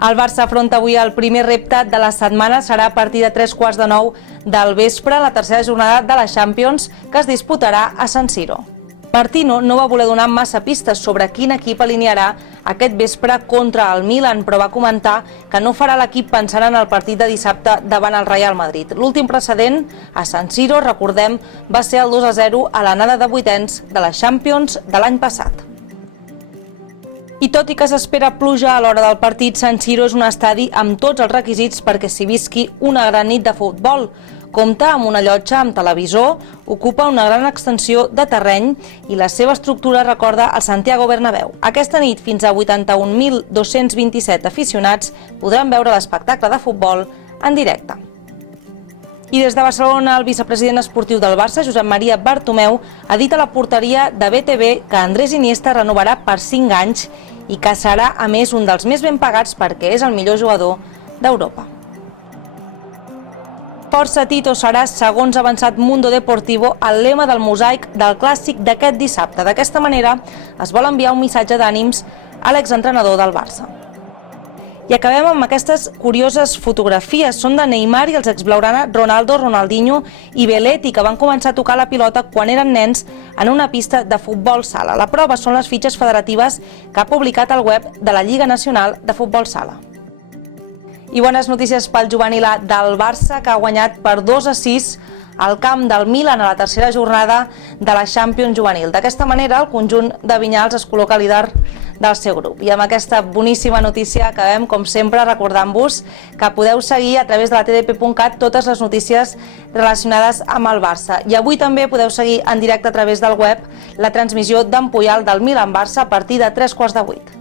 El Barça afronta avui el primer repte de la setmana, serà a partir de 9:15 del vespre, la tercera jornada de la Champions, que es disputarà a San Siro. Martino no va voler donar massa pistes sobre quin equip alinearà aquest vespre contra el Milan, però va comentar que no farà l'equip pensant en el partit de dissabte davant el Real Madrid. L'últim precedent a San Siro, recordem, va ser el 2-0 a l'anada de vuitens de la Champions de l'any passat. I tot i que s'espera pluja a l'hora del partit, San Siro és un estadi amb tots els requisits perquè s'hi visqui una gran nit de futbol. Compta amb una llotja amb televisor, ocupa una gran extensió de terreny i la seva estructura recorda el Santiago Bernabéu. Aquesta nit, fins a 81.227 aficionats podran veure l'espectacle de futbol en directe. I des de Barcelona, el vicepresident esportiu del Barça, Josep Maria Bartomeu, ha dit a la porteria de BTV que Andrés Iniesta renovarà per 5 anys i que serà, a més, un dels més ben pagats perquè és el millor jugador d'Europa. Força Tito serà, segons ha avançat Mundo Deportivo, el lema del mosaic del clàssic d'aquest dissabte. D'aquesta manera es vol enviar un missatge d'ànims a l'exentrenador del Barça. I acabem amb aquestes curioses fotografies. Són de Neymar i els exblaugrana Ronaldo, Ronaldinho i Belletti, que van començar a tocar la pilota quan eren nens en una pista de futbol sala. La prova són les fitxes federatives que ha publicat el web de la Lliga Nacional de Futbol Sala. I bones notícies pel juvenil A del Barça, que ha guanyat per 2-6 al camp del Milan a la tercera jornada de la Champions juvenil. D'aquesta manera, el conjunt de Vinyals es col·loca líder del seu grup. I amb aquesta boníssima notícia acabem, com sempre, recordant-vos que podeu seguir a través de la tdp.cat totes les notícies relacionades amb el Barça. I avui també podeu seguir en directe a través del web la transmissió d'en Puyal del Milan-Barça a partir de 7:45.